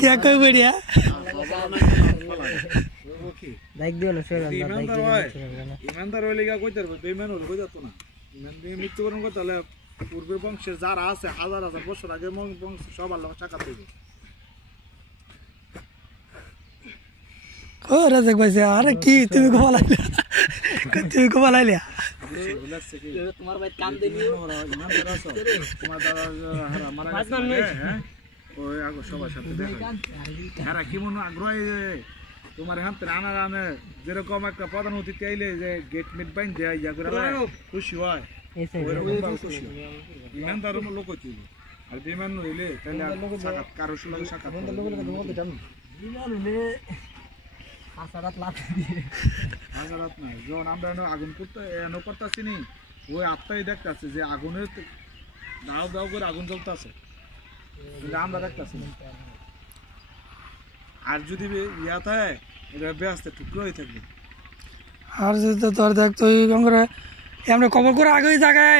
क्या कोई बढ़िया লাইক দিও না শেয়ার করো লাইক দিও ইমানদার হইলে গা কইতে পারবে বেঈমান হইলে কই যাতো না ইমান দিয়ে মৃত্যুবরণ করতে হলে পূর্বের বংশের যারা আছে হাজার হাজার বছর আগে বংশ সব আল্লাহ টাকা দেবে ও রাজাক ভাই আরে কি তুমি কো বলাইলা তোমার ভাই কাম দেনিও ইমানদার আছো তোমার দাদা হারা মারা গেছে হ্যাঁ ওই আগো সবার সাথে দেখা হারা কি মনে আগ্রহী তোমার হাতে রানা রানে যেরকম একটা প্রধান অতিথি আইলে যে গেট মিট বাইন দেয়া ইয়া করে খুশি হয় খুশি ইমানদার লোক হইতে আর বেঈমান হইলে তাহলে সাকাত কারো সঙ্গে সাকাত বিমান হলে আসারাত লাভ দিয়ে আসারাত না যখন আমরা আগুন করতে এনো করতেছি নি ওই আত্মাই দেখতেছে যে আগুনের দাও দাও করে আগুন জ্বলতেছে আমরা দেখতেছি আর যদি ইয়া থাকে এটা ব্যস্ত টুকরো হয়ে থাকবে আর যদি তোর দেখ তুই করে আমরা কবর করে আগে জায়গায়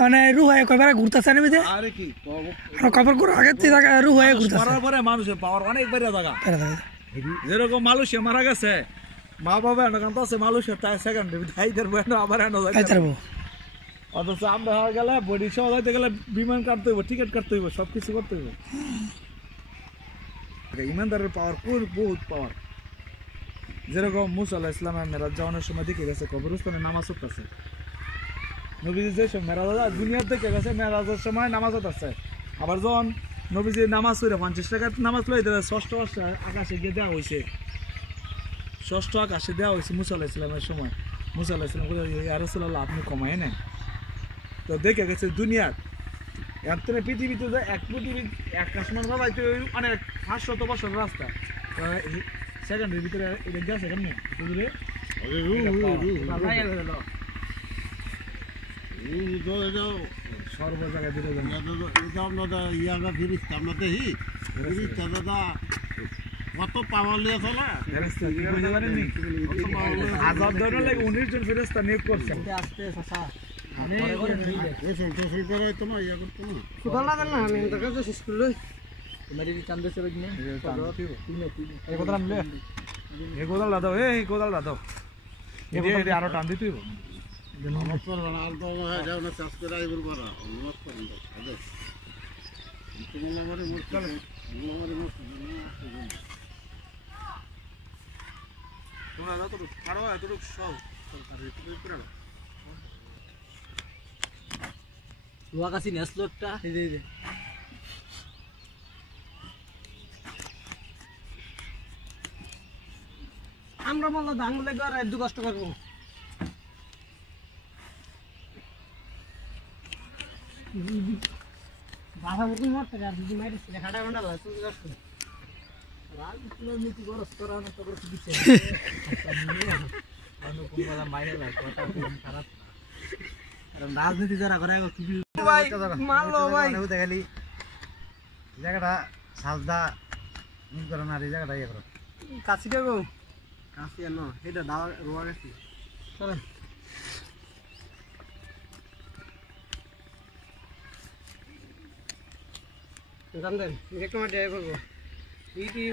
মানে রু হয়ে কয়বার ঘুরতেছে না বিদে আরে কি কবর করে আগে তুই জায়গায় রু হয়ে ঘুরতেছে মারার পরে মানুষের পাওয়ার অনেক বেড়ে জায়গা যেরকম মানুষে মারা গেছে মা বাবা এনে কান্ত আছে মানুষের তাই সেকেন্ড তাই ধরবো আবার এনে অথচ আমরা হয়ে গেলে বডি সহ যাইতে গেলে বিমান কাটতে হইব টিকিট কাটতে হইব সবকিছু করতে হইব ইমানদারের পাওয়ার বহুত পাওয়ার যেরকম মুসা আলাইহিস সালামের মেরাজ যাওয়ানোর সময় দেখে গেছে কবরস্থানে নামাজ পড়তেছে নবীজি যে সব মেরাজ দুনিয়ার দেখে গেছে মেরাজের সময় নামাজ পড়তেছে আবার যখন নবীজি নামাজ পড়ে 50 টাকার নামাজ লই দেবে ষষ্ঠ আকাশে গিয়ে দেওয়া হয়েছে ষষ্ঠ আকাশে দেওয়া হয়েছে মুসা আলাইহিস সালামের সময় মুসা আলাইহিস সালাম বলে ইয়া রাসূলুল্লাহ আপনি কমায় নেন তো দেখে গেছে দুনিয়ার এত পৃথিবীতে এক পৃথিবী এক আসমান বাবা অনেক 500 বছর রাস্তা সেকেন্ডের ভিতরে এটা গেছে কেমন বুঝলে সর্ব জায়গায় দিলে ইয়াগা ফিরিস্তা আমরা দেখি ফিরিস্তা দাদা কত পাওয়ার লিয়ে চলে আজাদ দেওয়ার লাগে 19 জন ফেরেশতা নিয়োগ করছে আস্তে চাচা আমি তো না ইয়া করতো না সুদা লাগে না আমি তো কাছে শেষ করলে তোমার এই কান্দে সব দিনে এই কথা নামলে এই কোদাল দাও এই কোদাল দাও এই আরো টান দিতে হইব নমস্কার করবেন আর তো যাও না সাবস্ক্রাইব করা নমস্কার আদে তুমি আমারে মুশকিল তোমরা যত পারো এতটুকু সব সরকারি করে লোয়া কাছি নেসলো একটা এই যে আমরা বললা দাঙ্গুলে করে একটু কষ্ট করব বাবা মুকুল মরতে আর দিদি মাইরে লেখাটা ঘন্টা লাগছে কষ্ট রাজনীতি নীতি গরস করা না তো কিছু দিছে অনুকূল বলা মাইরে লাগে কথা খারাপ আর রাজনীতি যারা করে কি ভাই মারলো ভাই দেখালি জায়গাটা সাজদা নিজ করে না এই জায়গাটা ইয়ে করো কাছি দেবো কাছি আনো এটা দাও রোয়া গেছি চলেন জানতেন একটা মাঠে যাই করবো এইটি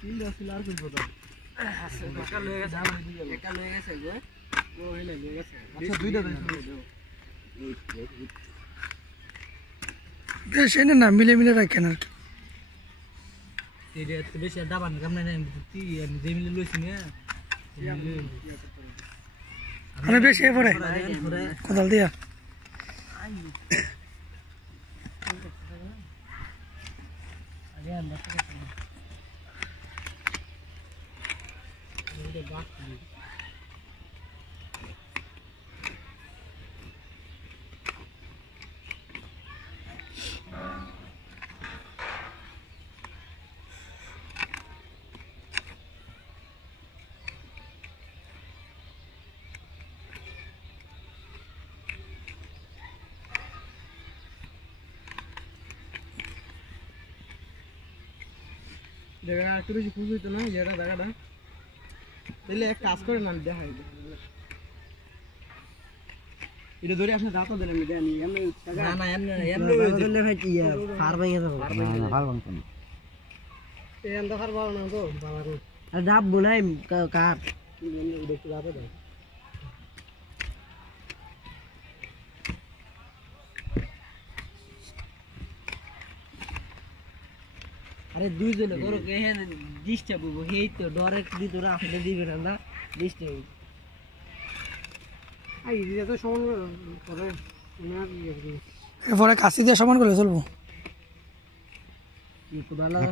তিন আসলে আর করবো তো একা লয়ে গেছে গো ও হইলে লয়ে গেছে আচ্ছা দুইটা বেশ এনে না মিলে মিলে রাখেন আর এটা তো বেশি দাবান কাম নাই তুই যে মিলে লইছি না মানে বেশি পড়ে কোদাল দিয়া আগে আমরা এটা বাক জায়গা একটু বেশি খুঁজ হইতো না এটা জায়গাটা তাহলে এক কাজ করে না দেখাই এটা ধরে আপনি দাঁতও দিলেন না না এমনি ধরলে ভাই কি ফার ভাঙে যাবে না ফার ভাঙতো না এই অন্ধকার ভালো না তো ভালো আর ডাব বলাই কাট একটু দাঁতে দাও আরে দুই জনে করো কে হ্যাঁ ডিস্টার্ব হইব হেই তো ডরে দি তোরা আপনি দিবেন না ডিস্টার্ব আই এটা তো সমান করে না এরপরে কাশি দিয়ে সমান করলে চলবো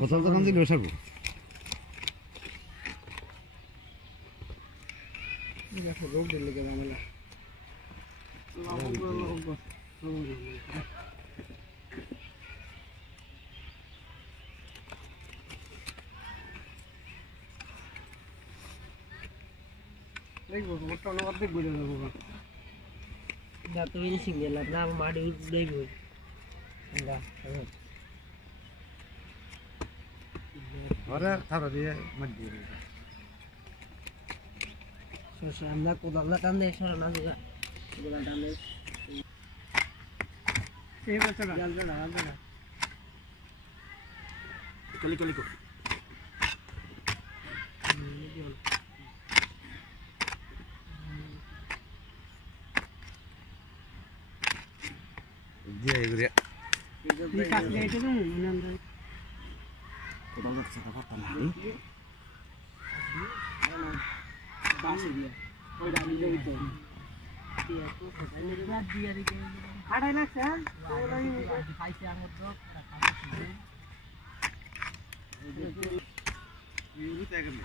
কোথাও তখন দিলে বসাবো দেখো রোগ দিলে কে ঝামেলা দেখবো মোটা অনুবাদ দেখবো না তো ফিনিশিং দিলাম না মাটি দেখবো না ঘরে থাকা দিয়ে মাটি আমরা কোদাল টান দিয়ে সরানো দিগা কোদাল টান দিয়ে এই বাচ্চাটা জানটা কলি কলি কো দিয়ে এগুলো এই কাজ দিয়ে এটা না মনে কোদাল যাচ্ছে তা করতাম না বাসে দিয়া ওই দামি দেই তো আড়াই লাখ স্যার খাইছে আমার তো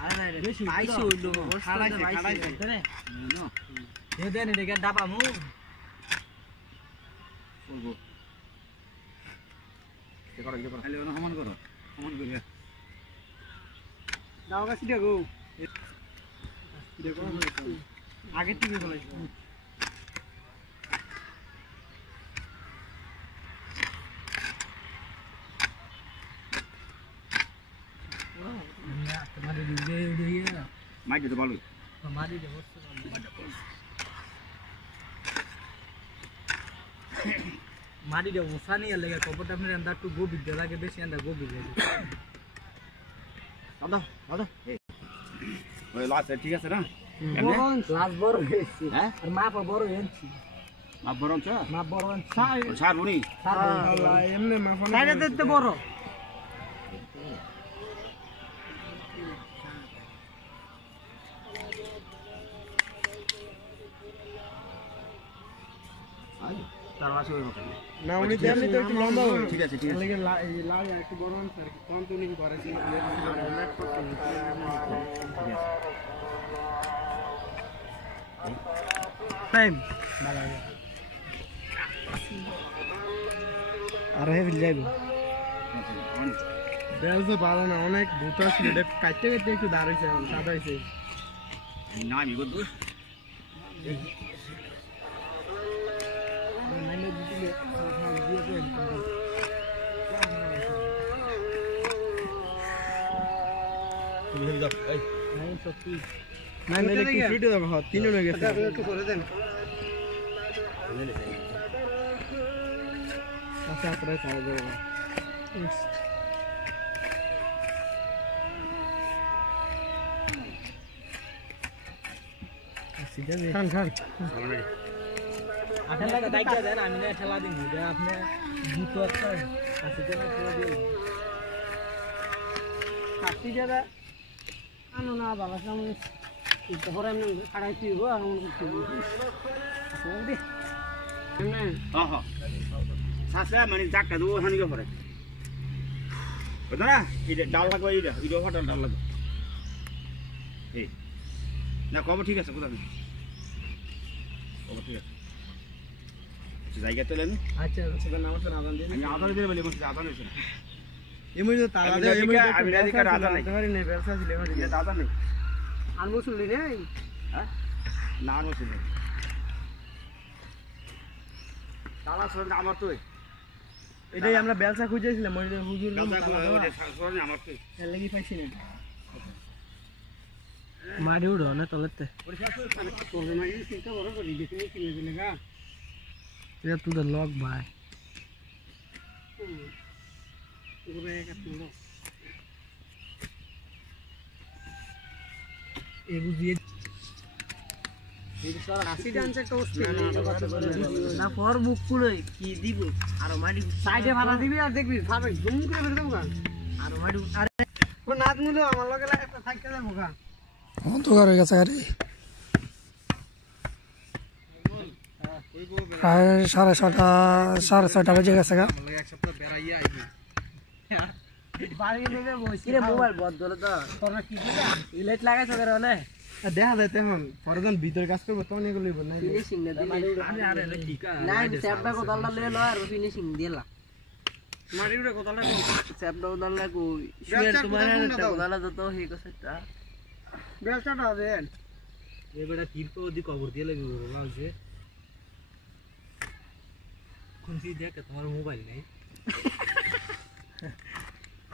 আরে বেশি আইছে হইলো খাড়াইছে রে দে দেন এদিকে ডাবা মু বলবো কে করে খালি সমান করো সমান করে দাও কাছে দেখো দেখো আগে থেকে বলাইছো তোমাদের দিকে উড়িয়ে না মাইক দিতে বলো মারি দেবো মারি দেবো সানি আর লাগে কপটা আপনার আন্দা একটু গোবি দে লাগে বেশি আন্দা গোবি লাগে দাদা দাদা ওই লাস্ট ঠিক আছে না লাস্ট বড় হয়েছে হ্যাঁ আর মা বড় হয়েছে মা বরং চা মা বড় ছাড় বুনি আল্লাহ এমনি মা ফোন সাইডে দিতে বড় তার মাসে হইব না উনি তেমনি তো একটু লম্বা হবে ঠিক আছে ঠিক আছে লাগে লাল একটু বড় হন স্যার কোন তো উনি করে কি টাইম আর হে বিল যাইব বেল তো ভালো না অনেক ভূত আছে এটা কাটতে কাটতে একটু দাঁড়াইছে সাদা হইছে না আমি বলবো নাইলে দিলে দিয়ে দেন তুমি যাও এই নাই সত্যি না নাইলে কি ফিটে যাবে হ্যাঁ তিনজন হয়ে গেছে একটু করে দেন আচ্ছা আপনারা খাওয়া দাওয়া খান খান আঠার লাগে দায়িত্ব দেন আমি না ঠেলা দিন আপনি জুতো একটা কাশি দেন ঠেলা দিন কাশি দেবা আনো না বাবা সামনে তো হরে আমি খাড়াইছি গো আর মন করতে দে হ্যাঁ হ্যাঁ সাসা মানে জাকা দো হানি কে পড়ে বুঝছ না এটা ডাল লাগবে এটা ফাটা ডাল লাগবে এই না কবে ঠিক আছে কোথা কবে ঠিক আছে জায়গা তো লেন আচ্ছা সেটা নাম তো আদান দিন আমি আদান দিয়ে বলি বলছি আদান হইছে না এমনি তো তারা দে এমনি আমি রাধিকা আদান নাই ধরে নে ব্যবসা ছিল এমনি এটা আদান নেই আনবো শুনলি রে হ্যাঁ না আনো ছিল তালা সব আমার তো এটাই আমরা বেলসা খুঁজেছিলাম ওই যে হুজুর লাগি পাইছি না মারি উড়ো না তলেতে এটা তো লক ভাই এগু দিয়ে না ফর বুক কুলই কি দিব আর মাটি সাইডে ভাড়া দিবি আর দেখবি ভাবে জুম করে বের দেবো আর মাটি আরে ও নাত মুলো আমার লগে একটা থাকতে যাবো গা অন্ধকার হয়ে গেছে গাড়ি প্রায় 6:30 বেজে গেছে গা বাড়ি থেকে বসে রে মোবাইল বদলে তো তোরা কি দিলা লাইট লাগাইছ করে না দেখা যায় তখন পরজন ভিতর কাজ করব তখন এগুলো লইব না ফিনিশিং না দিলে আমি আরে ঠিক আছে না স্যাপটা কোদালটা লয়ে লয় আর ফিনিশিং দিলা মারিউরে কোদালটা স্যাপটা কোদালটা কই শেয়ার তোমার একটা কোদালটা তো হে কসটা বেলচাটা দেন এ বেটা তিরপো দি কবর দিয়ে লাগবে বড় আছে কোন সি দেখ তোমার মোবাইল নাই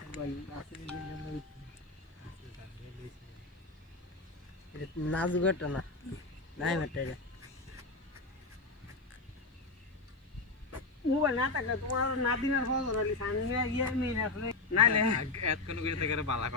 মোবাইল আছে না জুগাটা না নাই মেটে মোবাইল না থাকলে তোমার না দিনের ফল ধরলি সামনে গিয়ে মিন আসলে নাইলে এত কোন করে থেকে বালা